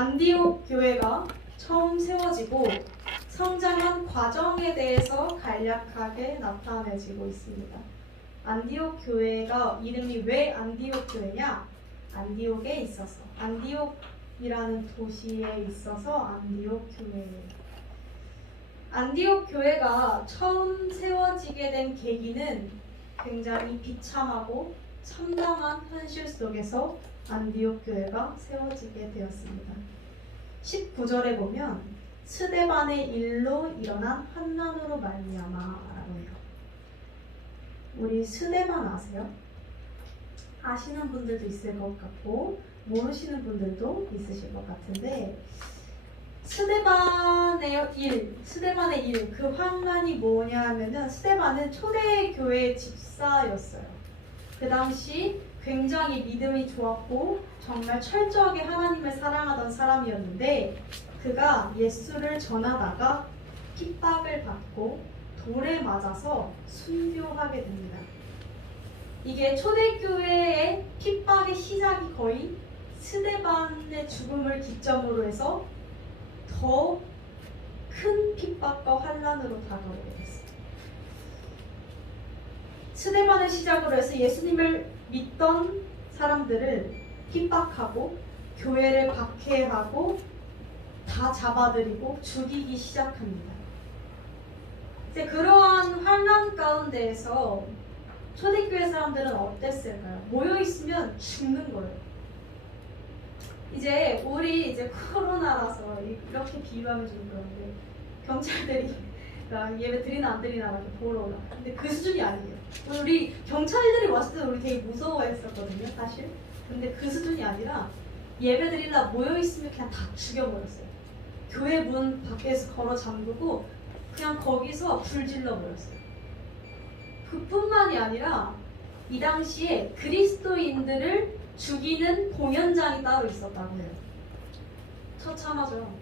안디옥 교회가 처음 세워지고 성장한 과정에 대해서 간략하게 나타내지고 있습니다. 안디옥 교회가 이름이 왜 안디옥 교회냐? 안디옥에 있어서, 안디옥이라는 도시에 있어서 안디옥 교회예요. 안디옥 교회가 처음 세워지게 된 계기는 굉장히 비참하고 참담한 현실 속에서 안디옥 교회가 세워지게 되었습니다. 19절에 보면 스데반의 일로 일어난 환난으로 말미암아라고 해요. 우리 스데반 아세요? 아시는 분들도 있을 것 같고 모르시는 분들도 있으실 것 같은데 스데반의 일, 그 환난이 뭐냐 하면은 스데반은 초대교회 집사였어요. 그 당시 굉장히 믿음이 좋았고 정말 철저하게 하나님을 사랑하던 사람이었는데 그가 예수를 전하다가 핍박을 받고 돌에 맞아서 순교하게 됩니다. 이게 초대교회의 핍박의 시작이 거의 스데반의 죽음을 기점으로 해서 더 큰 핍박과 환난으로 다가오게 됐어요. 스데반을 시작으로 해서 예수님을 믿던 사람들을 핍박하고 교회를 박해하고 다 잡아들이고 죽이기 시작합니다. 이제 그러한 환난 가운데에서 초대교회 사람들은 어땠을까요? 모여있으면 죽는 거예요. 이제 우리 코로나라서 이렇게 비유하면 좀 그런데 경찰들이 예배 드리나 안 드리나 이렇게 보러 올라. 근데 그 수준이 아니에요. 우리 경찰들이 왔을 때 우리 되게 무서워했었거든요, 사실. 근데 그 수준이 아니라 예배 드리려 모여있으면 그냥 다 죽여버렸어요. 교회 문 밖에서 걸어 잠그고 그냥 거기서 불 질러버렸어요. 그뿐만이 아니라 이 당시에 그리스도인들을 죽이는 공연장이 따로 있었다고 해요. 처참하죠.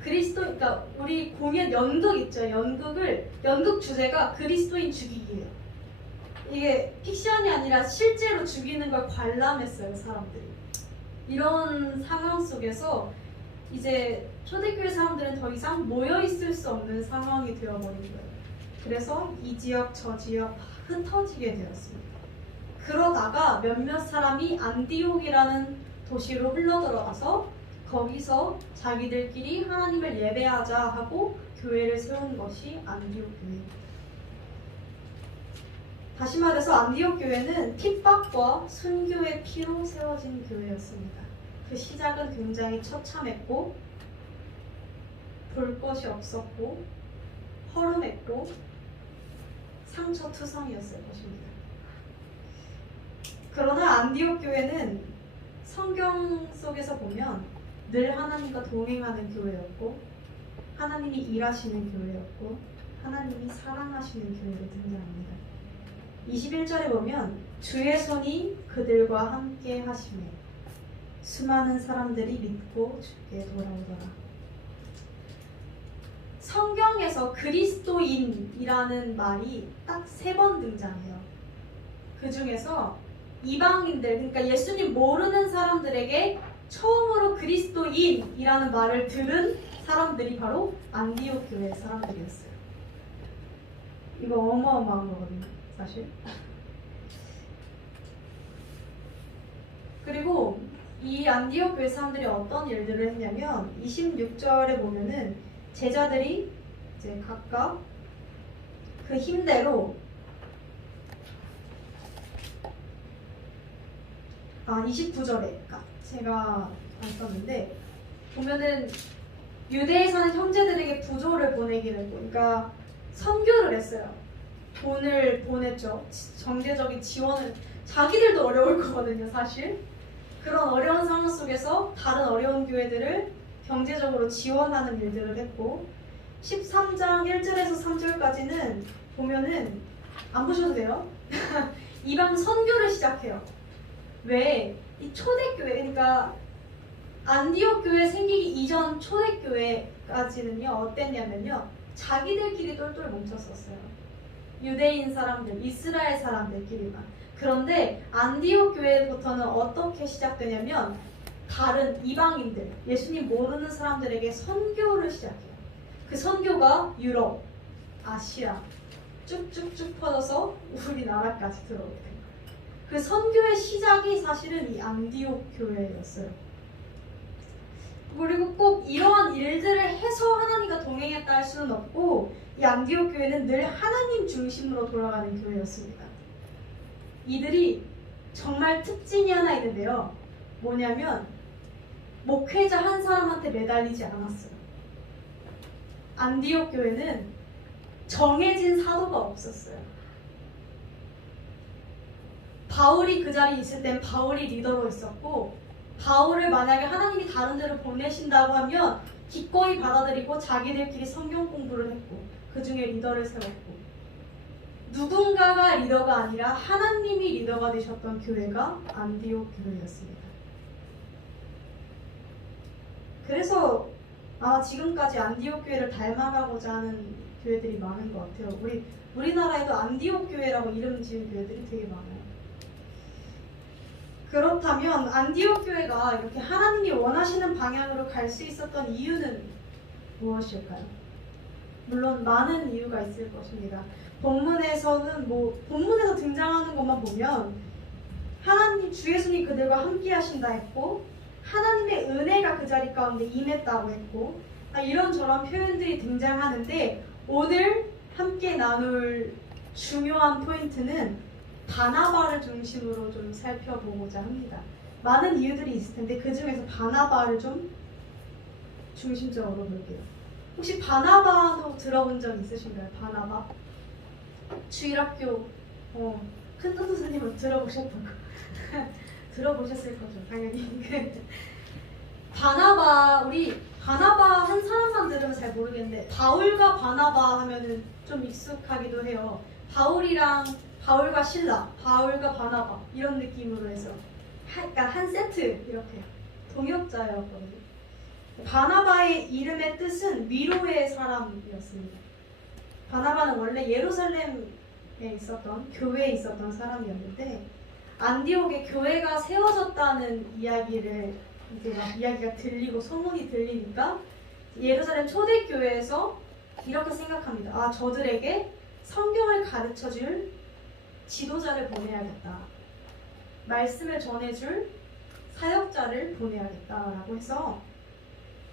그러니까 우리 공연 연극 있죠. 연극 주제가 그리스도인 죽이기예요. 이게 픽션이 아니라 실제로 죽이는 걸 관람했어요, 사람들이. 이런 상황 속에서 이제 초대교회 사람들은 더 이상 모여있을 수 없는 상황이 되어버린 거예요. 그래서 이 지역 저 지역 흩어지게 되었습니다. 그러다가 몇몇 사람이 안디옥이라는 도시로 흘러들어가서 거기서 자기들끼리 하나님을 예배하자 하고 교회를 세운 것이 안디옥 교회입니다. 다시 말해서 안디옥 교회는 핍박과 순교의 피로 세워진 교회였습니다. 그 시작은 굉장히 처참했고 볼 것이 없었고 허름했고 상처투성이었을 것입니다. 그러나 안디옥 교회는 성경 속에서 보면 늘 하나님과 동행하는 교회였고 하나님이 일하시는 교회였고 하나님이 사랑하시는 교회로 등장합니다. 21절에 보면 주의 손이 그들과 함께 하시매 수많은 사람들이 믿고 주께 돌아오더라. 성경에서 그리스도인이라는 말이 딱 3번 등장해요. 그 중에서 이방인들, 그러니까 예수님 모르는 사람들에게 처음으로 그리스도인이라는 말을 들은 사람들이 바로 안디옥 교회 사람들이었어요. 이거 어마어마한 거거든요, 사실. 그리고 이 안디옥 교회 사람들이 어떤 일들을 했냐면 26절에 보면은 제자들이 이제 각각 그 힘대로 29절에 제가 안 썼는데 보면은 유대에 사는 형제들에게 부조를 보내기를 했고, 그러니까 선교를 했어요. 돈을 보냈죠. 경제적인 지원을. 자기들도 어려울 거거든요, 사실. 그런 어려운 상황 속에서 다른 어려운 교회들을 경제적으로 지원하는 일들을 했고 13장 1절에서 3절까지는 보면은 안 보셔도 돼요. 이방 선교를 시작해요. 왜? 이 초대교회, 그러니까 안디옥 교회 생기기 이전 초대교회까지는요 어땠냐면요 자기들끼리 똘똘 뭉쳤었어요. 유대인 사람들, 이스라엘 사람들끼리만. 그런데 안디옥 교회부터는 어떻게 시작되냐면 다른 이방인들, 예수님 모르는 사람들에게 선교를 시작해요. 그 선교가 유럽, 아시아 쭉쭉쭉 퍼져서 우리나라까지 들어오게 된 거예요. 그 선교의 시작이 사실은 이 안디옥 교회였어요. 그리고 꼭 이러한 일들을 해서 하나님과 동행했다 할 수는 없고, 이 안디옥 교회는 늘 하나님 중심으로 돌아가는 교회였습니다. 이들이 정말 특징이 하나 있는데요. 뭐냐면 목회자 한 사람한테 매달리지 않았어요. 안디옥 교회는 정해진 사도가 없었어요. 바울이 그 자리에 있을 땐 바울이 리더로 있었고, 바울을 만약에 하나님이 다른 데로 보내신다고 하면 기꺼이 받아들이고 자기들끼리 성경 공부를 했고, 그 중에 리더를 세웠고, 누군가가 리더가 아니라 하나님이 리더가 되셨던 교회가 안디옥 교회였습니다. 그래서 지금까지 안디옥 교회를 닮아가고자 하는 교회들이 많은 것 같아요. 우리나라에도 안디옥 교회라고 이름 지은 교회들이 되게 많아요. 그렇다면 안디옥 교회가 이렇게 하나님이 원하시는 방향으로 갈 수 있었던 이유는 무엇일까요? 물론 많은 이유가 있을 것입니다. 본문에서 등장하는 것만 보면 하나님 주 예수님 그들과 함께 하신다 했고, 하나님의 은혜가 그 자리 가운데 임했다고 했고, 이런저런 표현들이 등장하는데, 오늘 함께 나눌 중요한 포인트는 바나바를 중심으로 좀 살펴보고자 합니다. 많은 이유들이 있을 텐데 그 중에서 바나바를 좀 중심적으로 볼게요. 혹시 바나바도 들어본 적 있으신가요? 바나바? 주일학교 큰 선생님은 들어보셨다고 들어보셨을 거죠, 당연히. 우리 바나바 한 사람만 들으면 잘 모르겠는데, 바울과 바나바 하면은 좀 익숙하기도 해요. 바울과 실라, 바울과 바나바 이런 느낌으로 해서 약간 한 세트 이렇게 동역자였거든요. 바나바의 이름의 뜻은 위로의 사람이었습니다. 바나바는 원래 예루살렘에 있었던 교회에 있었던 사람이었는데, 안디옥에 교회가 세워졌다는 이야기가 들리고 소문이 들리니까 예루살렘 초대교회에서 이렇게 생각합니다. 저들에게 성경을 가르쳐줄 지도자를 보내야겠다. 말씀을 전해줄 사역자를 보내야겠다라고 해서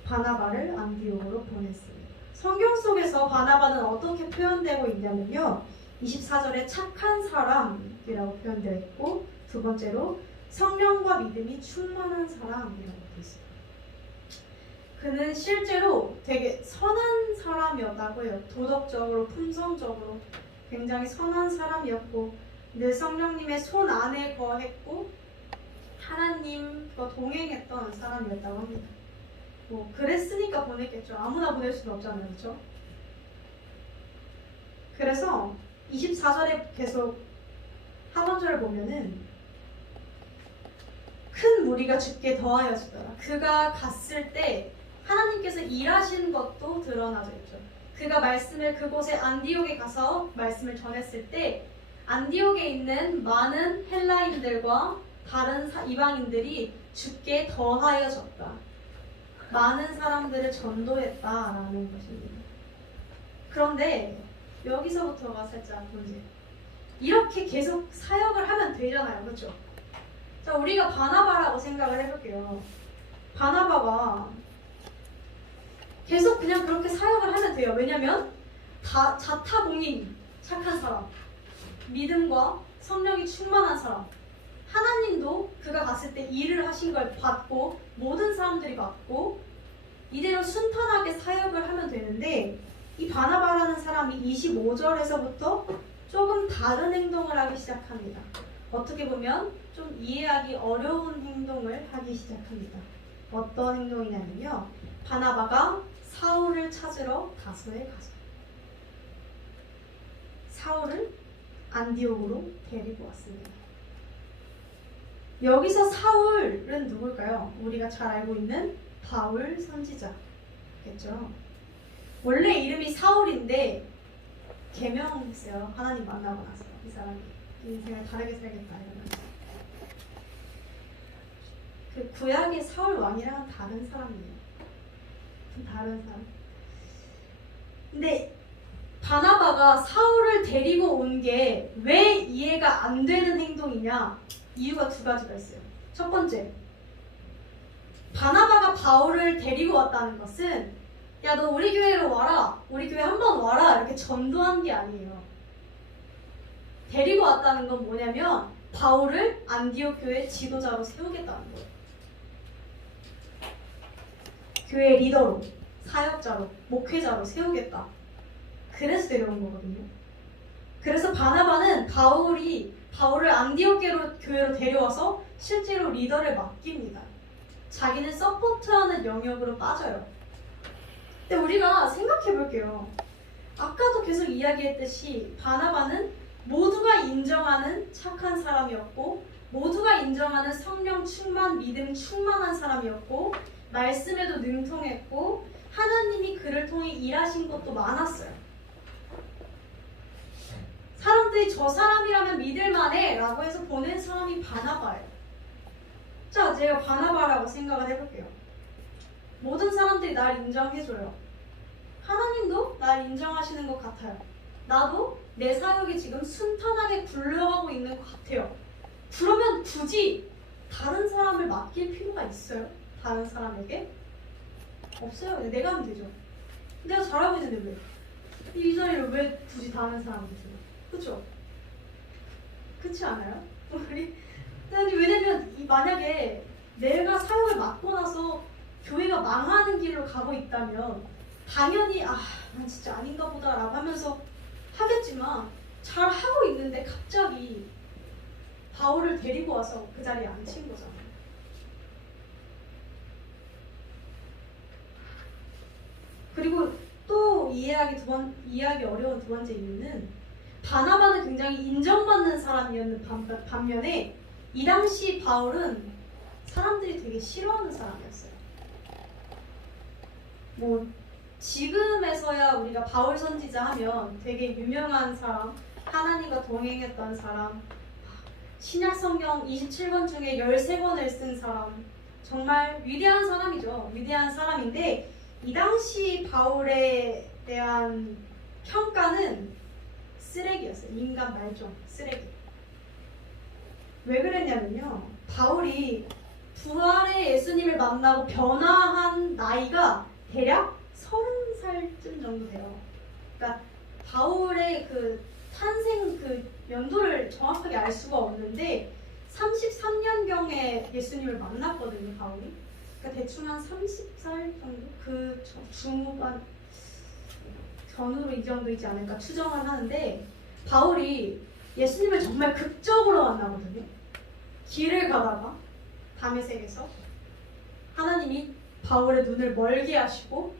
바나바를 안디옥으로 보냈습니다. 성경 속에서 바나바는 어떻게 표현되고 있냐면요. 24절에 착한 사람이라고 표현되어 있고, 두 번째로 성령과 믿음이 충만한 사람이라고 되어 있습니다. 그는 실제로 되게 선한 사람이었다고 해요. 도덕적으로, 품성적으로 굉장히 선한 사람이었고, 늘 성령님의 손 안에 거했고 하나님과 동행했던 사람이었다고 합니다. 그랬으니까 보냈겠죠. 아무나 보낼 수는 없잖아요, 그렇죠? 그래서 24절에 계속 하반절을 보면은 큰 무리가 죽게 더하여지더라. 그가 갔을 때 하나님께서 일하신 것도 드러나져 있죠. 그가 말씀을 그곳에 안디옥에 가서 말씀을 전했을 때 안디옥에 있는 많은 헬라인들과 다른 이방인들이 죽게 더하여졌다. 많은 사람들을 전도했다라는 것입니다. 그런데 여기서부터가 살짝 문제. 이렇게 계속 사역을 하면 되잖아요, 그렇죠? 자, 우리가 바나바라고 생각을 해볼게요. 바나바가 계속 그냥 그렇게 사역을 하면 돼요. 왜냐면 자타공인 착한 사람, 믿음과 성령이 충만한 사람, 하나님도 그가 갔을 때 일을 하신 걸 받고 모든 사람들이 받고 이대로 순탄하게 사역을 하면 되는데, 이 바나바라는 사람이 25절에서부터 조금 다른 행동을 하기 시작합니다. 어떻게 보면 좀 이해하기 어려운 행동을 하기 시작합니다. 어떤 행동이냐면요, 바나바가 사울을 찾으러 다소에 가서 사울을 안디옥으로 데리고 왔습니다. 여기서 사울은 누굴까요? 우리가 잘 알고 있는 바울 선지자겠죠. 원래 이름이 사울인데 개명했어요. 하나님 만나고 나서 이 사람이 인생을 다르게 살겠다 이러면서. 그 구약의 사울 왕이랑은 다른 사람이에요. 좀 다른 사람. 근데 바나바가 사울을 데리고 온 게 왜 이해가 안 되는 행동이냐? 이유가 두 가지가 있어요. 첫 번째, 바나바가 바울을 데리고 왔다는 것은 야, 너 우리 교회로 와라, 우리 교회 한번 와라 이렇게 전도한 게 아니에요. 데리고 왔다는 건 뭐냐면 바울을 안디옥 교회 지도자로 세우겠다는 거예요. 교회 리더로, 사역자로, 목회자로 세우겠다. 그래서 데려온 거거든요. 그래서 바나바는 바울을 안디옥 교회로 데려와서 실제로 리더를 맡깁니다. 자기는 서포트하는 영역으로 빠져요. 근데 우리가 생각해 볼게요. 아까도 계속 이야기했듯이 바나바는 모두가 인정하는 착한 사람이었고, 모두가 인정하는 성령 충만, 믿음 충만한 사람이었고, 말씀에도 능통했고, 하나님이 그를 통해 일하신 것도 많았어요. 사람들이 저 사람이라면 믿을만해 라고 해서 보낸 사람이 바나바예요. 자, 제가 바나바라고 생각을 해볼게요. 모든 사람들이 날 인정해줘요. 하나님도 날 인정하시는 것 같아요. 나도 내 사역이 지금 순탄하게 굴러가고 있는 것 같아요. 그러면 굳이 다른 사람을 맡길 필요가 있어요? 다른 사람에게? 없어요. 내가 하면 되죠. 내가 잘하고 있는데 왜? 이 자리를 왜 굳이 다른 사람한테 줘요? 그쵸? 그렇지 않아요? 왜냐면 만약에 내가 사역을 맡고 나서 교회가 망하는 길로 가고 있다면 당연히 난 진짜 아닌가 보다 라고 하면서 하겠지만, 잘 하고 있는데 갑자기 바울을 데리고 와서 그 자리에 앉힌 거잖아요. 그리고 또 이해하기 어려운 두 번째 이유는, 바나바는 굉장히 인정받는 사람이었는 반면에 이 당시 바울은 사람들이 되게 싫어하는 사람이었어요. 뭐 지금에서야 우리가 바울 선지자 하면 되게 유명한 사람, 하나님과 동행했던 사람, 신약 성경 27권 중에 13권을 쓴 사람, 정말 위대한 사람이죠. 위대한 사람인데 이 당시 바울에 대한 평가는 쓰레기였어요. 인간 말종, 쓰레기. 왜 그랬냐면요, 바울이 부활의 예수님을 만나고 변화한 나이가 대략 30살쯤 정도 돼요. 그러니까 바울의 그 탄생 그 연도를 정확하게 알 수가 없는데 33년경에 예수님을 만났거든요, 바울이. 그러니까 대충 한 30살 정도? 그 중후반 전후로 이 정도이지 않을까 추정을 하는데, 바울이 예수님을 정말 극적으로 만나거든요. 길을 가다가 다메섹에서 하나님이 바울의 눈을 멀게 하시고,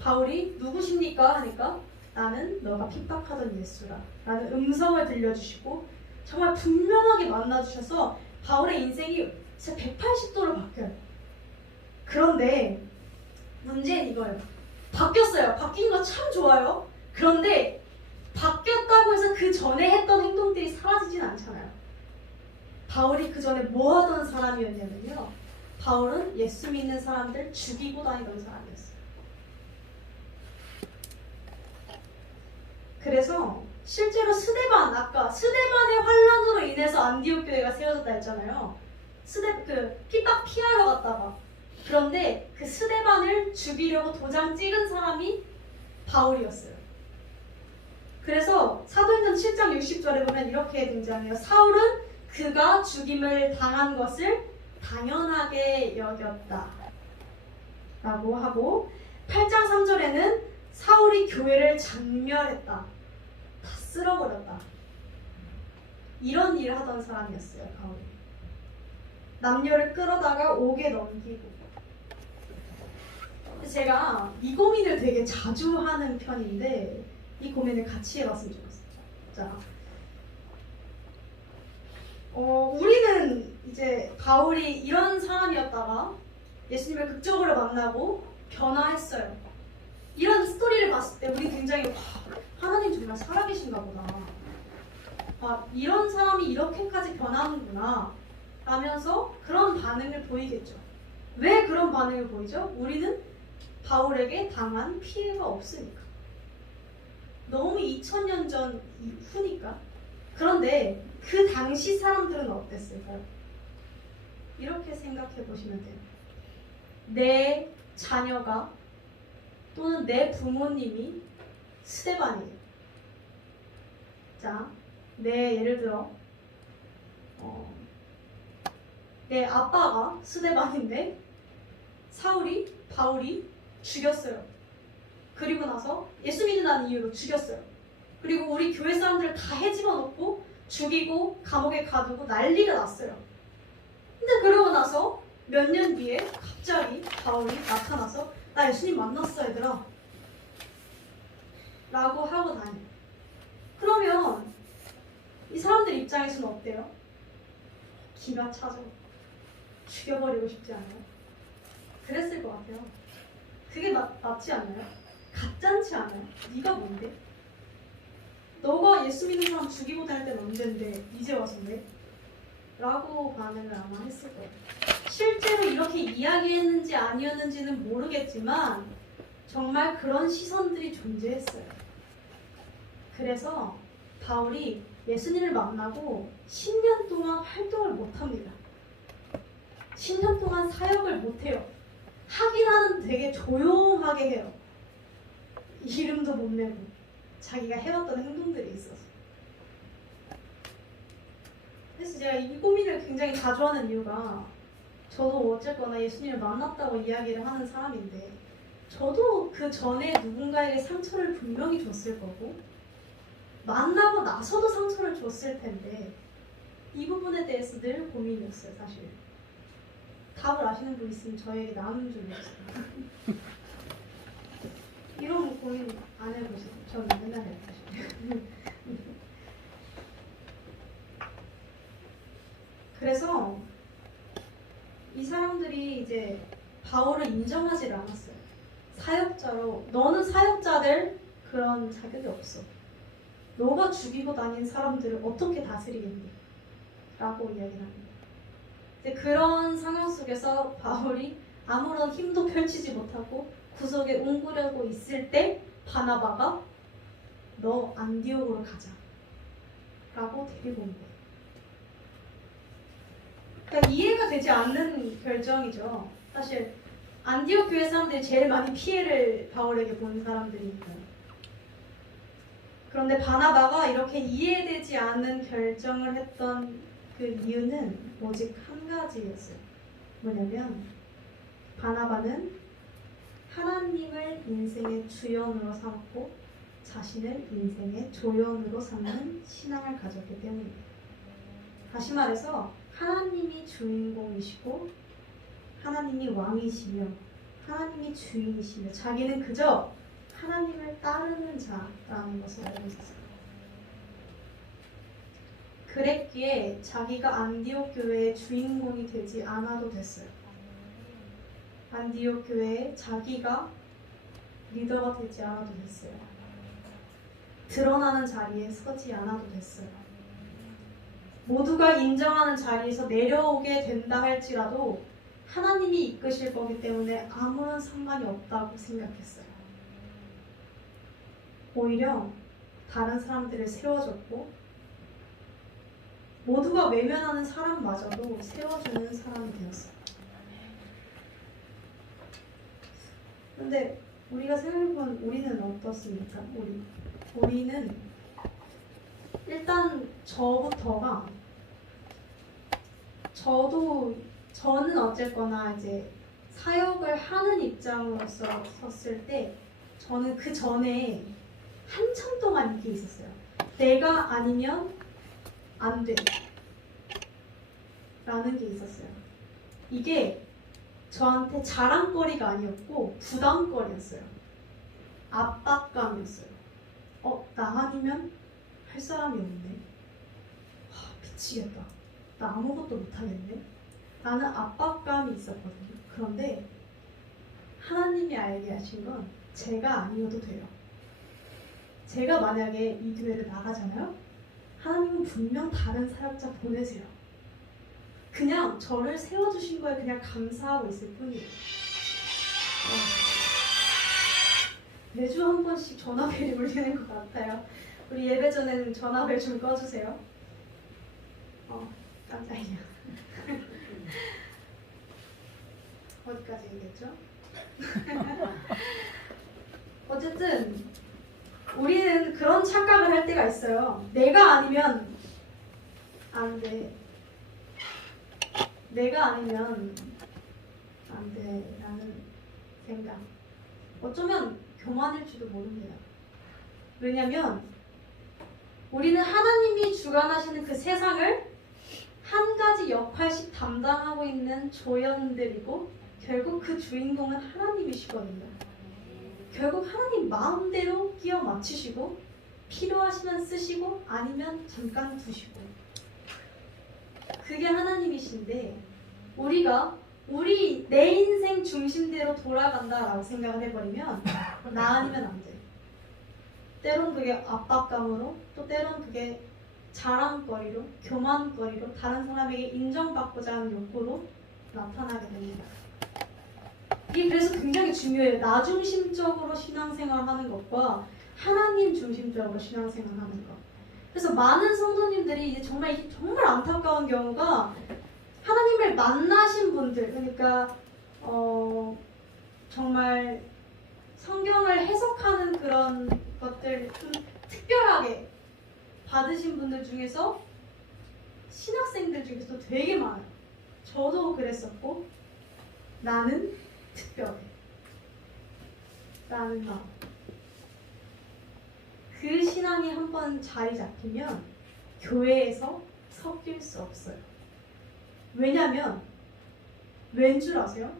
바울이 누구십니까? 하니까 나는 너가 핍박하던 예수라 라는 음성을 들려주시고 정말 분명하게 만나주셔서 바울의 인생이 진짜 180도로 바뀌어요. 그런데 문제는 이거예요. 바뀌었어요. 바뀐 거 참 좋아요. 그런데 바뀌었다고 해서 그 전에 했던 행동들이 사라지진 않잖아요. 바울이 그 전에 뭐 하던 사람이었냐면요, 바울은 예수 믿는 사람들 죽이고 다니던 사람이었어요. 그래서 실제로 아까 스데반의 환란으로 인해서 안디옥 교회가 세워졌다 했잖아요. 핍박 피하러 갔다가, 그런데 그 스데반을 죽이려고 도장 찍은 사람이 바울이었어요. 그래서 사도행전 7장 60절에 보면 이렇게 등장해요. 사울은 그가 죽임을 당한 것을 당연하게 여겼다 라고 하고, 8장 3절에는 사울이 교회를 장멸했다, 다 쓸어버렸다, 이런 일을 하던 사람이었어요, 바울이. 남녀를 끌어다가 옥에 넘기고. 제가 이 고민을 되게 자주 하는 편인데 이 고민을 같이 해봤으면 좋겠어요. 자, 우리는 이제 바울이 이런 사람이었다가 예수님을 극적으로 만나고 변화했어요. 이런 스토리를 봤을 때 우리 굉장히 하나님 정말 살아계신가 보다, 이런 사람이 이렇게까지 변하는구나 라면서 그런 반응을 보이겠죠. 왜 그런 반응을 보이죠? 우리는 바울에게 당한 피해가 없으니까. 너무 2000년 전 이후니까. 그런데 그 당시 사람들은 어땠을까요? 이렇게 생각해 보시면 돼요. 내 자녀가 또는 내 부모님이 스데반이에요. 자, 예를 들어 내 아빠가 스데반인데 바울이 죽였어요. 그리고 나서 예수 믿는다는 이유로 죽였어요. 그리고 우리 교회 사람들을 다 해집어놓고 죽이고 감옥에 가두고 난리가 났어요. 근데 그러고 나서 몇 년 뒤에 갑자기 바울이 나타나서 나 예수님 만났어 얘들아 라고 하고 다녀요. 그러면 이 사람들 입장에서는 어때요? 기가 차죠. 죽여버리고 싶지 않아요? 그랬을 것 같아요. 그게 맞지 않아요? 가짠치 않아요? 네가 뭔데? 너가 예수 믿는 사람 죽이고 다닐 때는 언젠데 이제 와서 왜? 라고 반응을 아마 했을 거예요. 실제로 이렇게 이야기했는지 아니었는지는 모르겠지만 정말 그런 시선들이 존재했어요. 그래서 바울이 예수님을 만나고 10년 동안 활동을 못합니다. 10년 동안 사역을 못해요. 하긴 하는 되게 조용하게 해요. 이름도 못 내고 자기가 해왔던 행동들이 있어서. 그래서 제가 이 고민을 굉장히 자주 하는 이유가 저도 어쨌거나 예수님을 만났다고 이야기를 하는 사람인데 저도 그 전에 누군가에게 상처를 분명히 줬을 거고 만나고 나서도 상처를 줬을 텐데 이 부분에 대해서 늘 고민이었어요. 사실 답을 아시는 분 있으면 저에게 나누는 줄 알았어요. 이런 고민 안 해보세요. 저는 맨날 해보시요. 그래서 이 사람들이 이제 바울을 인정하지 않았어요. 사역자로 너는 사역자들 그런 자격이 없어. 너가 죽이고 다닌 사람들을 어떻게 다스리겠니? 라고 이야기를 합니다. 이제 그런 상황 속에서 바울이 아무런 힘도 펼치지 못하고 구석에 웅크려고 있을 때 바나바가 너 안디옥으로 가자 라고 데리고 온 거예요. 그러니까 이해가 되지 않는 결정이죠. 사실 안디옥 교회 사람들이 제일 많이 피해를 바울에게 본 사람들이니까요. 그런데 바나바가 이렇게 이해되지 않는 결정을 했던 그 이유는 오직 한 가지였어요. 뭐냐면 바나바는 하나님을 인생의 주연으로 삼고 자신을 인생의 조연으로 삼는 신앙을 가졌기 때문입니다. 다시 말해서 하나님이 주인공이시고 하나님이 왕이시며 하나님이 주인이시며 자기는 그저 하나님을 따르는 자라는 것을 알고 있었어요. 그랬기에 자기가 안디옥 교회의 주인공이 되지 않아도 됐어요. 안디옥 교회에 자기가 리더가 되지 않아도 됐어요. 드러나는 자리에 서지 않아도 됐어요. 모두가 인정하는 자리에서 내려오게 된다 할지라도 하나님이 이끄실 거기 때문에 아무런 상관이 없다고 생각했어요. 오히려 다른 사람들을 세워줬고 모두가 외면하는 사람마저도 세워주는 사람이 되었어요. 근데 우리가 생각해보면 우리는 어떻습니까? 우리는 일단 저부터가 저는 어쨌거나 이제 사역을 하는 입장으로서 섰을 때 저는 그 전에 한참 동안 이게 있었어요. 내가 아니면 안 돼 라는 게 있었어요. 이게 저한테 자랑거리가 아니었고 부담거리였어요. 압박감이었어요. 나 아니면 할 사람이 없네. 미치겠다. 나 아무것도 못하겠네. 라는 압박감이 있었거든요. 그런데 하나님이 알게 하신 건 제가 아니어도 돼요. 제가 만약에 이 교회를 나가잖아요. 하나님은 분명 다른 사역자 보내세요. 그냥 저를 세워주신 거에 그냥 감사하고 있을 뿐이에요. 매주 한 번씩 전화벨이 울리는 것 같아요. 우리 예배 전에는 전화벨 좀 꺼주세요. 깜짝이야. 어디까지 얘기했죠? 어쨌든 우리는 그런 착각을 할 때가 있어요. 내가 아니면 안 돼. 내가 아니면 안 돼. 라는 생각. 어쩌면 교만일지도 모릅니다. 왜냐면 우리는 하나님이 주관하시는 그 세상을 한 가지 역할씩 담당하고 있는 조연들이고 결국 그 주인공은 하나님이시거든요. 결국 하나님 마음대로 끼워 맞추시고 필요하시면 쓰시고 아니면 잠깐 두시고 그게 하나님이신데 우리가 내 인생 중심대로 돌아간다라고 생각을 해버리면 나 아니면 안 돼. 때론 그게 압박감으로 또 때론 그게 자랑거리로 교만거리로 다른 사람에게 인정받고자 하는 욕구로 나타나게 됩니다. 이게 그래서 굉장히 중요해요. 나 중심적으로 신앙생활하는 것과 하나님 중심적으로 신앙생활하는 것. 그래서 많은 성도님들이 이제 정말 안타까운 경우가 하나님을 만나신 분들, 그러니까 정말 성경을 해석하는 그런 것들 좀 특별하게 받으신 분들 중에서 신학생들 중에서 되게 많아요. 저도 그랬었고 나는 특별해. 라는 마음. 그 신앙이 한번 자리 잡히면 교회에서 섞일 수 없어요. 왜냐면 왠 줄 아세요?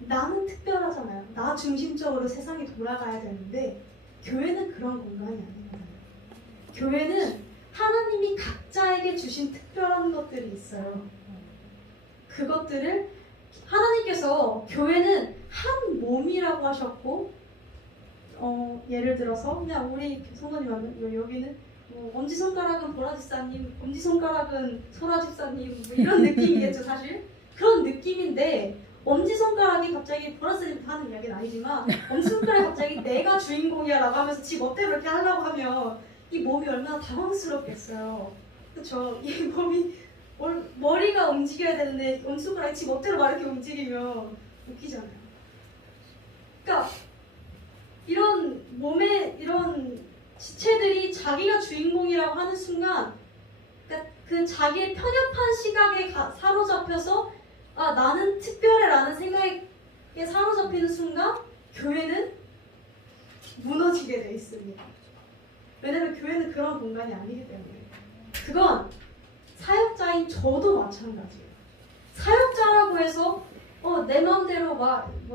나는 특별하잖아요. 나 중심적으로 세상이 돌아가야 되는데 교회는 그런 공간이 아니거든요. 교회는 하나님이 각자에게 주신 특별한 것들이 있어요. 그것들을 하나님께서 교회는 한 몸이라고 하셨고 예를 들어서 그냥 우리 성도님 하면 여기는 엄지손가락은 보라 집사님, 엄지손가락은 소라 집사님 이런 느낌이겠죠. 사실 그런 느낌인데 엄지손가락이 갑자기 보라 집사님 하는 이야기는 아니지만 엄지손가락이 갑자기 내가 주인공이야 라고 하면서 지 멋대로 이렇게 하려고 하면 이 몸이 얼마나 당황스럽겠어요. 그쵸? 이 몸이 머리가 움직여야 되는데 엄지손가락이 지 멋대로 막 이렇게 움직이면 웃기잖아요. 그러니까 이런 몸에 이런 지체들이 자기가 주인공이라고 하는 순간 그러니까 그 자기의 편협한 시각에 사로잡혀서 나는 특별해 라는 생각에 사로잡히는 순간 교회는 무너지게 돼 있습니다. 왜냐면 교회는 그런 공간이 아니기 때문에. 그건 사역자인 저도 마찬가지예요. 사역자라고 해서 내 마음대로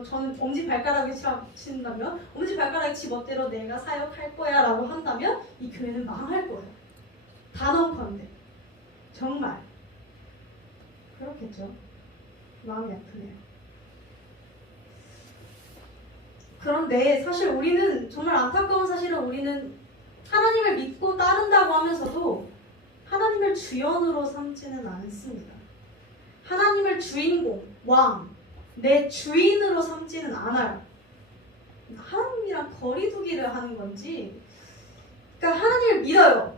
저는 엄지발가락에 친다면 엄지발가락에 지 멋대로 내가 사역할 거야 라고 한다면 이 교회는 망할 거예요. 단언컨대. 정말 그렇겠죠. 마음이 아프네요. 그런데 사실 우리는 정말 안타까운 사실은 우리는 하나님을 믿고 따른다고 하면서도 하나님을 주연으로 삼지는 않습니다. 하나님을 주인공, 왕, 내 주인으로 삼지는 않아요. 하나님이랑 거리두기를 하는 건지 그러니까 하나님을 믿어요.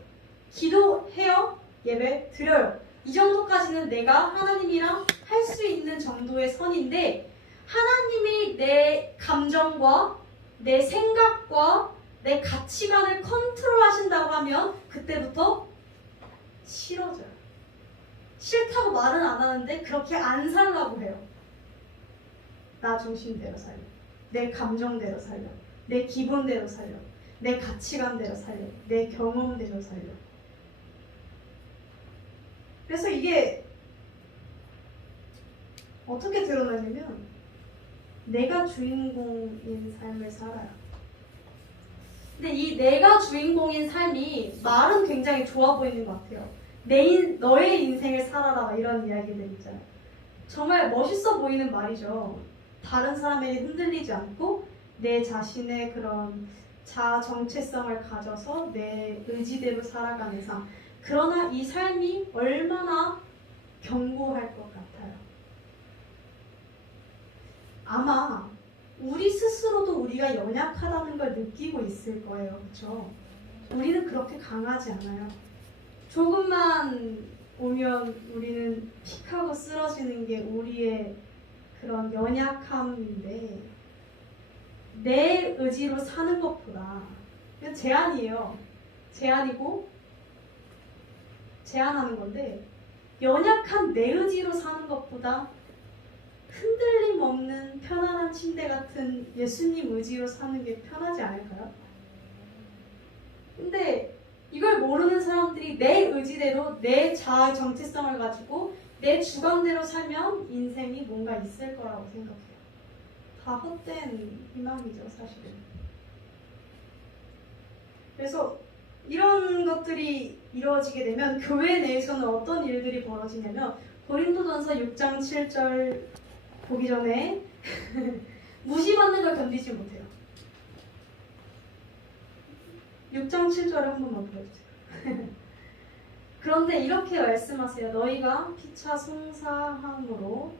기도해요. 예배 드려요. 이 정도까지는 내가 하나님이랑 할 수 있는 정도의 선인데 하나님이 내 감정과 내 생각과 내 가치관을 컨트롤하신다고 하면 그때부터 싫어져요. 싫다고 말은 안 하는데 그렇게 안 살라고 해요. 나 중심대로 살려. 내 감정대로 살려. 내 기분대로 살려. 내 가치관대로 살려. 내 경험대로 살려. 그래서 이게 어떻게 드러나냐면 내가 주인공인 삶을 살아요. 근데 이 내가 주인공인 삶이 말은 굉장히 좋아 보이는 것 같아요. 너의 인생을 살아라 이런 이야기들 있잖아요. 정말 멋있어 보이는 말이죠. 다른 사람에게 흔들리지 않고 내 자신의 그런 자아 정체성을 가져서 내 의지대로 살아가는 삶. 그러나 이 삶이 얼마나 견고할 것 같아요. 아마 우리 스스로도 우리가 연약하다는 걸 느끼고 있을 거예요. 그렇죠? 우리는 그렇게 강하지 않아요. 조금만 오면 우리는 픽하고 쓰러지는 게 우리의 그런 연약함인데, 내 의지로 사는 것보다, 이건 제안이에요. 제안이고 제안하는 건데, 연약한 내 의지로 사는 것보다 흔들림 없는 편안한 침대 같은 예수님 의지로 사는 게 편하지 않을까요? 근데 이걸 모르는 사람들이 내 의지대로 내 자아의 정체성을 가지고 내 주관대로 살면 인생이 뭔가 있을 거라고 생각해요. 다 헛된 희망이죠, 사실은. 그래서 이런 것들이 이루어지게 되면 교회 내에서는 어떤 일들이 벌어지냐면, 고린도전서 6장 7절 보기 전에 무시받는 걸 견디지 못해요. 6장 7절을 한 번만 보여주세요. 그런데 이렇게 말씀하세요. 너희가 피차 송사함으로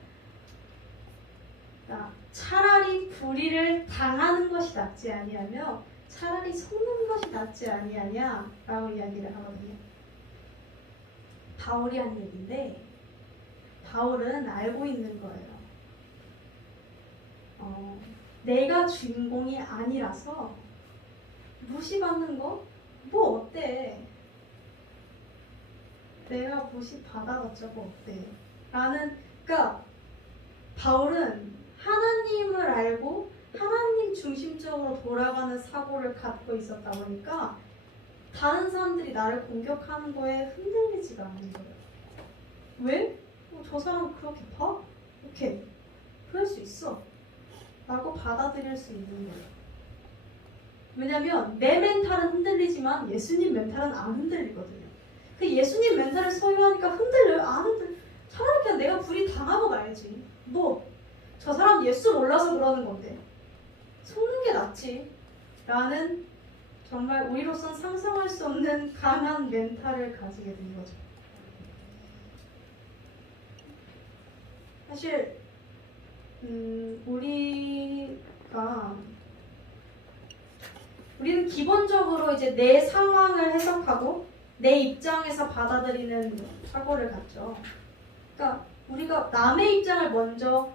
차라리 불의를 당하는 것이 낫지 아니하며 차라리 속는 것이 낫지 아니하냐 라고 이야기를 하거든요. 바울이 한 얘기인데, 바울은 알고 있는 거예요. 내가 주인공이 아니라서 무시받는 거? 뭐 어때? 내가 무시받아봤자 뭐 어때? 그러니까 바울은 하나님을 알고 하나님 중심적으로 돌아가는 사고를 갖고 있었다 보니까 다른 사람들이 나를 공격하는 거에 흔들리지가 않는 거예요. 왜? 저 사람 그렇게 봐? 오케이, 그럴 수 있어 라고 받아들일 수 있는 거예요. 왜냐면 내 멘탈은 흔들리지만 예수님 멘탈은 안 흔들리거든요. 그 예수님 멘탈을 소유하니까 흔들려요? 안 흔들려. 차라리 그냥 내가 불이 당하고 말지. 뭐 저 사람 예수 몰라서 그러는 건데 속는 게 낫지 라는, 정말 우리로선 상상할 수 없는 강한 멘탈을 가지게 된 거죠. 사실 우리는 기본적으로 이제 내 상황을 해석하고 내 입장에서 받아들이는 사고를 갖죠. 그러니까 우리가 남의 입장을 먼저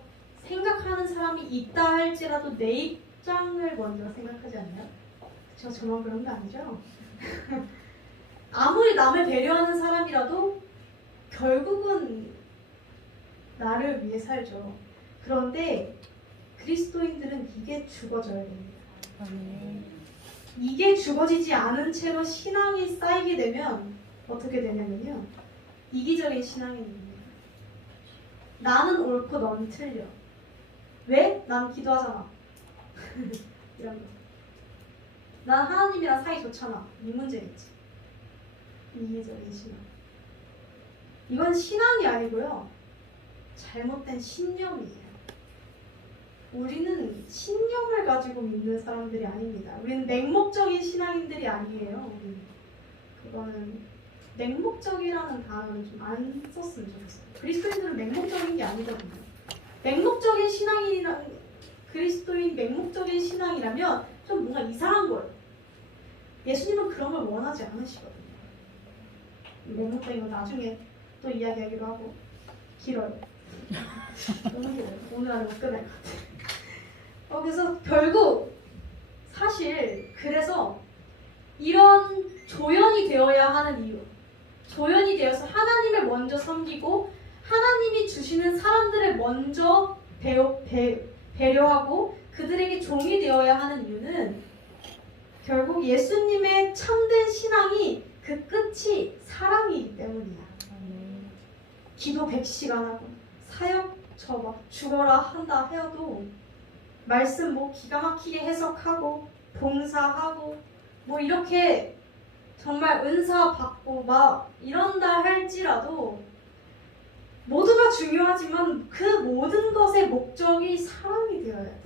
생각하는 사람이 있다 할지라도 내 입장을 먼저 생각하지 않나요? 그쵸? 저만 그런 거 아니죠? 아무리 남을 배려하는 사람이라도 결국은 나를 위해 살죠. 그런데 그리스도인들은 이게 죽어져야 됩니다. 이게 죽어지지 않은 채로 신앙이 쌓이게 되면 어떻게 되냐면요, 이기적인 신앙이 됩니다. 나는 옳고 넌 틀려. 왜? 난 기도하잖아. 이런 거. 난 하나님이랑 사이 좋잖아. 이 문제겠지. 이기적인 신앙. 이건 신앙이 아니고요, 잘못된 신념이에요. 우리는 신념을 가지고 믿는 사람들이 아닙니다. 우리는 맹목적인 신앙인들이 아니에요. 그거는 맹목적이라는 단어는 좀 안 썼으면 좋겠어요. 그리스도인들은 맹목적인 게 아니거든요. 맹목적인 그리스도인 맹목적인 신앙이라면 좀 뭔가 이상한 거예요. 예수님은 그런 걸 원하지 않으시거든요. 맹목적인 거 나중에 또 이야기하기로 하고, 길어요. 너무 길어요. 오늘 안에 못 끝날 것 같아요. 그래서 결국 사실 그래서 이런 조연이 되어야 하는 이유, 조연이 되어서 하나님을 먼저 섬기고 하나님이 주시는 사람들을 먼저 배려하고 그들에게 종이 되어야 하는 이유는 결국 예수님의 참된 신앙이 그 끝이 사랑이기 때문이야. 기도 100시간 하고 사역 저 막 죽어라 한다 해도 말씀 뭐 기가 막히게 해석하고 봉사하고 뭐 이렇게 정말 은사 받고 막 이런다 할지라도 모두가 중요하지만 그 모든 것의 목적이 사랑이 되어야 돼요.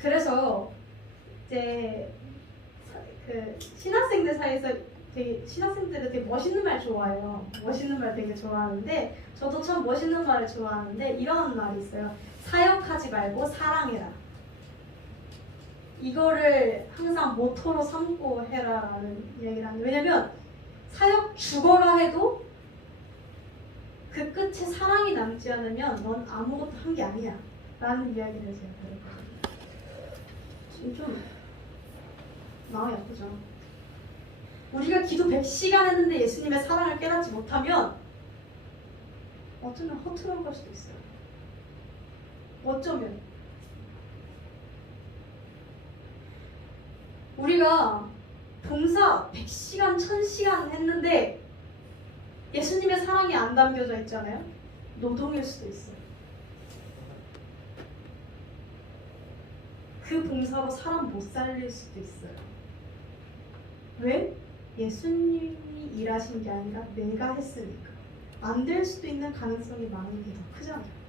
그래서 이제 그 신학생들 사이에서 되게 신학생들은 되게 멋있는 말 좋아해요. 멋있는 말 되게 좋아하는데 저도 참 멋있는 말을 좋아하는데 이런 말이 있어요. 사역하지 말고 사랑해라. 이거를 항상 모토로 삼고 해라라는 이야기를 하는데 왜냐면 사역 죽어라 해도 그 끝에 사랑이 남지 않으면 넌 아무것도 한 게 아니야 라는 이야기를 제가 들었거든요. 좀 마음이 아프죠. 우리가 기도 100시간 했는데 예수님의 사랑을 깨닫지 못하면 어쩌면 허투루한 걸 수도 있어요. 어쩌면 우리가 봉사 100시간, 1000시간 했는데 예수님의 사랑이 안 담겨져 있잖아요. 노동일 수도 있어요. 그 봉사로 사람 못 살릴 수도 있어요. 왜? 예수님이 일하신 게 아니라 내가 했으니까. 안 될 수도 있는 가능성이 많은 게 더 크잖아요.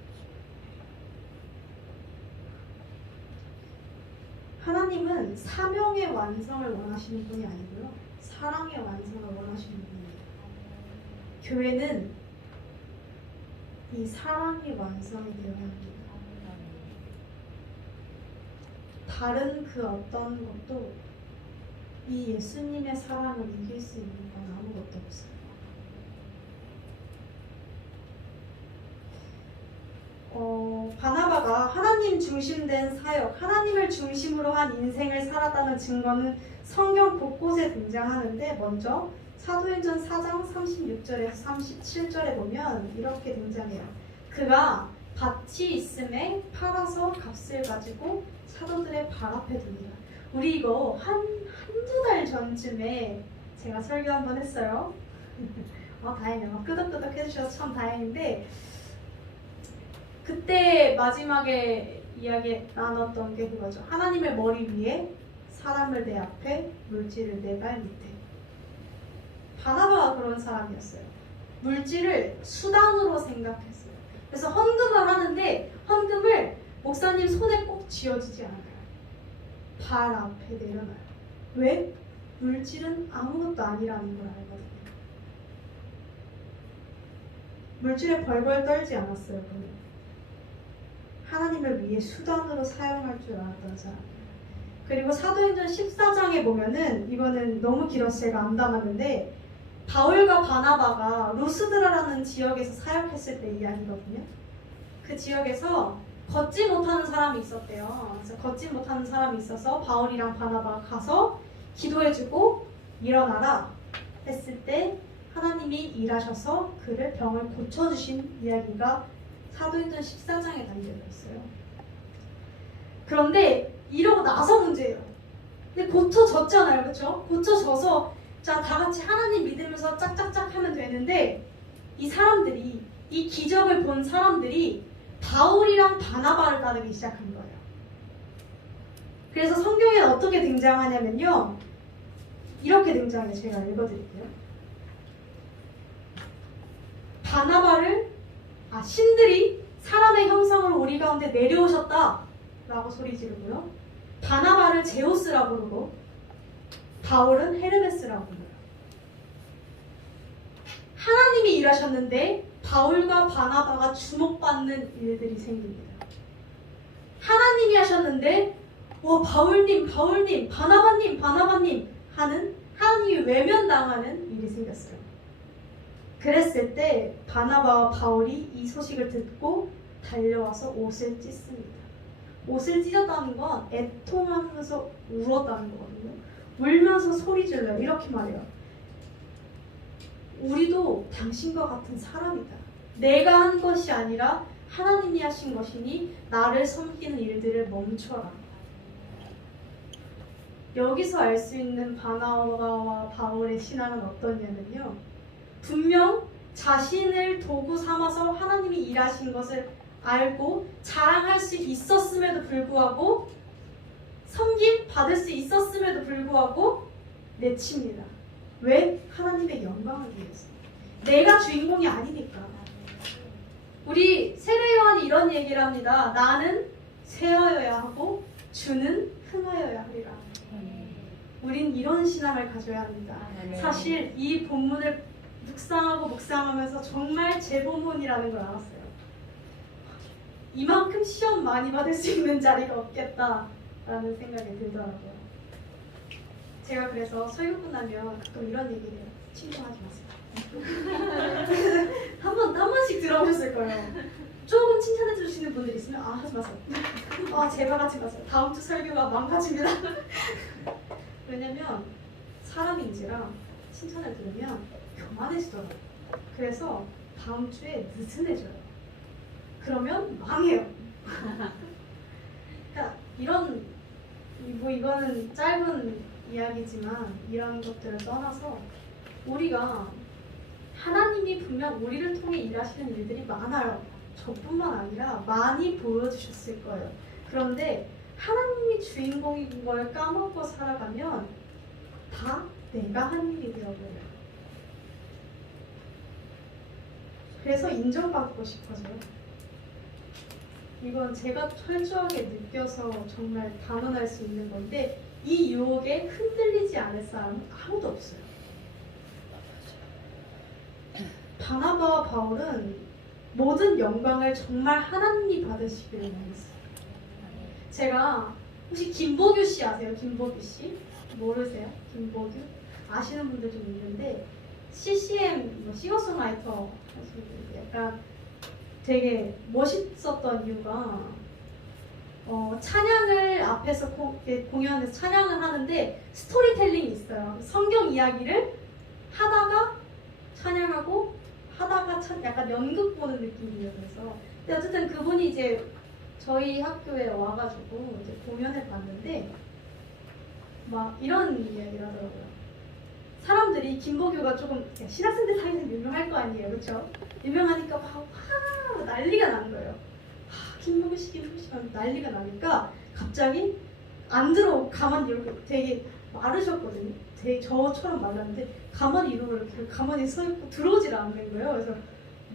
하나님은 사명의 완성을 원하시는 분이 아니고요. 사랑의 완성을 원하시는 분이에요. 교회는 이 사랑이 완성이 되어야 합니다. 다른 그 어떤 것도 이 예수님의 사랑을 이길 수 있는 건 아무것도 없어요. 바나바가 하나님 중심된 사역, 하나님을 중심으로 한 인생을 살았다는 증거는 성경 곳곳에 등장하는데 먼저 사도행전 4장 36절에서 37절에 보면 이렇게 등장해요. 그가 밭이 있음에 팔아서 값을 가지고 사도들의 발 앞에 두니라. 우리 이거 한두 달 전쯤에 제가 설교 한번 했어요. 다행이네요. 끄덕끄덕 해주셔서 참 다행인데 그때 마지막에 이야기 나눴던 게 그거죠. 하나님의 머리 위에 사람을 내 앞에 물질을 내 발 밑에. 바나바가 그런 사람이었어요. 물질을 수단으로 생각했어요. 그래서 헌금을 하는데 헌금을 목사님 손에 꼭 쥐어주지 않아요. 발 앞에 내려놔요. 왜? 물질은 아무것도 아니라는 걸 알거든요. 물질에 벌벌 떨지 않았어요. 그는. 하나님을 위해 수단으로 사용할 줄 알았던 사람이에요. 그리고 사도행전 14장에 보면은 이거는 너무 길어서 제가 안 담았는데 바울과 바나바가 루스드라라는 지역에서 사역했을 때 이야기거든요. 그 지역에서 걷지 못하는 사람이 있었대요. 그래서 걷지 못하는 사람이 있어서 바울이랑 바나바가 가서 기도해주고 일어나라 했을 때 하나님이 일하셔서 그를 병을 고쳐주신 이야기가 사도행전 14장에 담겨져 있어요. 그런데 이러고 나서 문제예요. 근데 고쳐졌잖아요. 그렇죠? 고쳐져서 자, 다 같이 하나님 믿으면서 짝짝짝 하면 되는데 이 사람들이, 이 기적을 본 사람들이 바울이랑 바나바를 따르기 시작한 거예요. 그래서 성경에 어떻게 등장하냐면요. 이렇게 등장해요. 제가 읽어드릴게요. 신들이 사람의 형상으로 우리 가운데 내려오셨다 라고 소리 지르고요. 바나바를 제우스라 부르고 바울은 헤르메스라고 불러요. 하나님이 일하셨는데 바울과 바나바가 주목받는 일들이 생깁니다. 하나님이 하셨는데 바울님, 바나바님 하는 하나님이 외면당하는 일이 생겼어요. 그랬을 때 바나바와 바울이 이 소식을 듣고 달려와서 옷을 찢습니다. 옷을 찢었다는 건 애통하면서 울었다는 거거든요. 울면서 소리 질러요. 이렇게 말해요. 우리도 당신과 같은 사람이다. 내가 한 것이 아니라 하나님이 하신 것이니 나를 섬기는 일들을 멈춰라. 여기서 알 수 있는 바나바와 바울의 신앙은 어떠냐면요. 분명 자신을 도구 삼아서 하나님이 일하신 것을 알고 자랑할 수 있었음에도 불구하고 섬김 받을 수 있었음에도 불구하고 내칩니다. 왜? 하나님의 영광을 위해서. 내가 주인공이 아니니까. 우리 세례 요한이 이런 얘기를 합니다. 나는 쇠하여야 하고 주는 흥하여야 하리라. 우린 이런 신앙을 가져야 합니다. 네. 사실 이 본문을 묵상하고 묵상하면서 정말 제 본문이라는 걸 알았어요. 이만큼 시험 많이 받을 수 있는 자리가 없겠다라는 생각이 들더라고요. 제가 그래서 설교 끝나면 가끔 이런 얘기를 해요. 칭찬하지 마세요. 한 번씩 들어보셨을 거예요. 조금 칭찬해 주시는 분들 있으면 하지 마세요. 제발 하지 마세요. 다음 주 설교가 망가집니다. 왜냐면 사람인지라 칭찬을 들으면 교만해지더라고요. 그래서 다음 주에 느슨해져요. 그러면 망해요. 그러니까 이거는 짧은 이야기지만 이런 것들을 떠나서 우리가 하나님이 분명 우리를 통해 일하시는 일들이 많아요. 저뿐만 아니라 많이 보여주셨을 거예요. 그런데 하나님이 주인공인 걸 까먹고 살아가면 다 내가 한 일이 되어버려요. 그래서 인정받고 싶어져요. 이건 제가 철저하게 느껴서 정말 단언할 수 있는 건데 이 유혹에 흔들리지 않을 사람은 아무도 없어요. 바나바와 바울은 모든 영광을 정말 하나님이 받으시기를 원했어요. 제가 혹시 김보규 씨 아세요? 김보규 씨? 모르세요? 김보규? 아시는 분들 좀 있는데 CCM 싱어송라이터 하시는 분인데 약간 되게 멋있었던 이유가 찬양을 앞에서 공연에서 찬양을 하는데 스토리텔링이 있어요. 성경 이야기를 하다가 찬양하고 하다가 약간 연극 보는 느낌이에요. 그래서 근데 어쨌든 그분이 이제 저희 학교에 와가지고 이제 공연을 봤는데 막 이런 이야기를 하더라고요. 사람들이 김보규가 조금 신학생들 사이에서 유명할 거 아니에요, 그렇죠? 유명하니까 막 난리가 난 거예요. 김보규 씨 난리가 나니까 갑자기 안 들어오고 가만히 이렇게 되게 마르셨거든요. 되게 저처럼 말랐는데 가만히 이렇게 가만히 서 있고 들어오질 않는 거예요. 그래서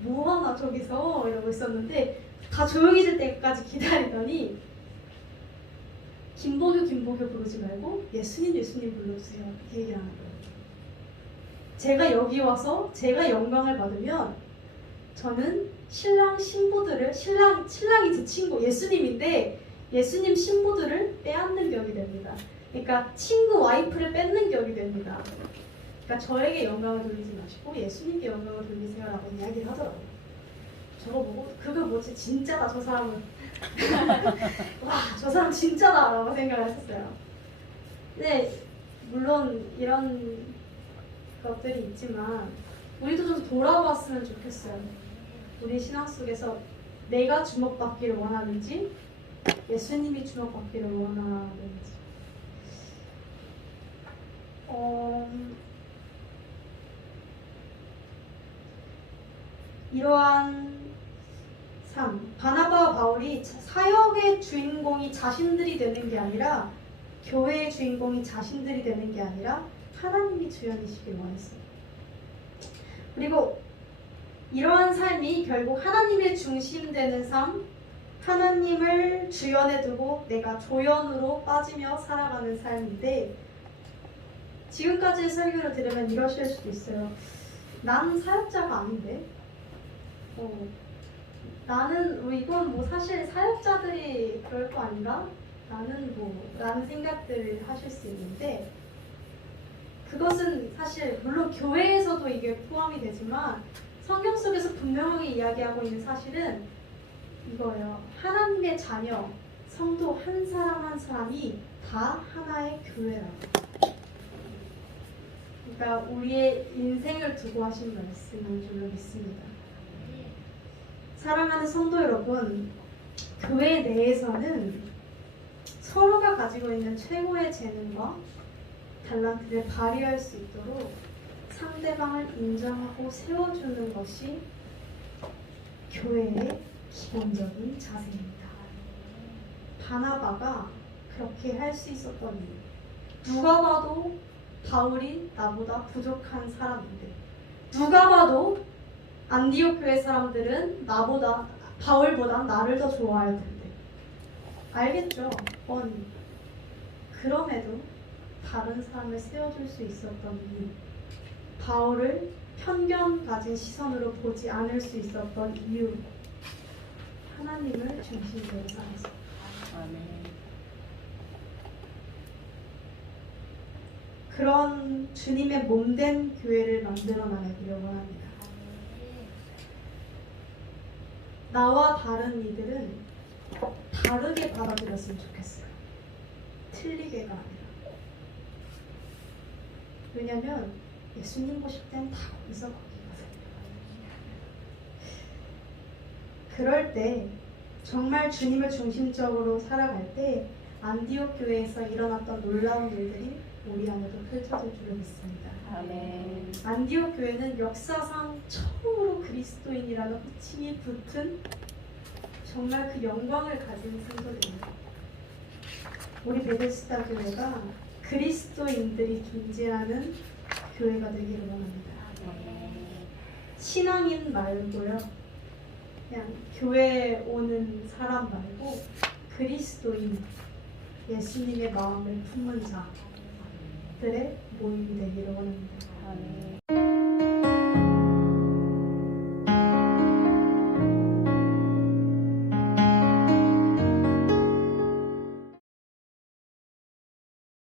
뭐 하나 저기서 이러고 있었는데 다 조용해질 때까지 기다리더니 김보규 부르지 말고 예수님 불러주세요. 이렇게 얘기를 하는 거예요. 제가 여기 와서 제가 영광을 받으면 저는 신랑 신부들을 신랑이 제 친구 예수님인데 예수님 신부들을 빼앗는 격이 됩니다. 그러니까 친구 와이프를 뺏는 격이 됩니다. 그러니까 저에게 영광을 돌리지 마시고 예수님께 영광을 돌리세요라고 이야기를 하더라고요. 저거 보고 그거 뭐지 진짜다 저 사람은 와 저 사람 진짜다 라고 생각을 했었어요. 근데 물론 이런 것들이 있지만 우리도 좀 돌아봤으면 좋겠어요. 우리 신앙 속에서 내가 주목받기를 원하는지 예수님이 주목받기를 원하는지 이러한 삶, 바나바와 바울이 사역의 주인공이 자신들이 되는 게 아니라 교회의 주인공이 자신들이 되는 게 아니라 하나님이 주연이시길 원했어요. 그리고 이러한 삶이 결국 하나님의 중심되는 삶, 하나님을 주연에 두고 내가 조연으로 빠지며 살아가는 삶인데 지금까지의 설교를 들으면 이러실 수도 있어요. 나는 사역자가 아닌데 나는 이건 사실 사역자들이 그럴 거 아닌가? 라는 생각들을 하실 수 있는데 그것은 사실 물론 교회에서도 이게 포함이 되지만 성경 속에서 분명하게 이야기하고 있는 사실은 이거예요. 하나님의 자녀, 성도 한 사람 한 사람이 다 하나의 교회라고. 그러니까 우리의 인생을 두고 하신 말씀인 줄로 믿습니다. 사랑하는 성도 여러분, 교회 내에서는 서로가 가지고 있는 최고의 재능과 달란트를 발휘할 수 있도록 상대방을 인정하고 세워주는 것이 교회의 기본적인 자세입니다. 바나바가 그렇게 할 수 있었던 이유. 누가 봐도 바울이 나보다 부족한 사람인데 누가 봐도 안디옥 교회 사람들은 바울보다 나를 더 좋아할 텐데 알겠죠? 뻔히. 그럼에도 다른 사람을 세워줄 수 있었던 이유, 바울을 편견 가진 시선으로 보지 않을 수 있었던 이유, 하나님을 중심으로 살아서. 아멘. 그런 주님의 몸된 교회를 만들어 나가기를 원합니다. 나와 다른 이들은 다르게 받아들였으면 좋겠어요. 틀리게가 아니라. 왜냐면 예수님 보실 땐 다 거기서 거기거든요. 그럴 때 정말 주님을 중심적으로 살아갈 때 안디옥 교회에서 일어났던 놀라운 일들이 우리 안에도 펼쳐질 줄을 믿습니다. 아멘. 안디옥 교회는 역사상 처음으로 그리스도인이라는 호칭이 붙은 정말 그 영광을 가진 성도들입니다. 우리 베데스다 교회가 그리스도인들이 존재하는 교회가 되기를 원합니다. 신앙인 말고요, 그냥 교회에 오는 사람 말고 그리스도인, 예수님의 마음을 품은 자들의 모임이 되기를 원합니다. 아멘.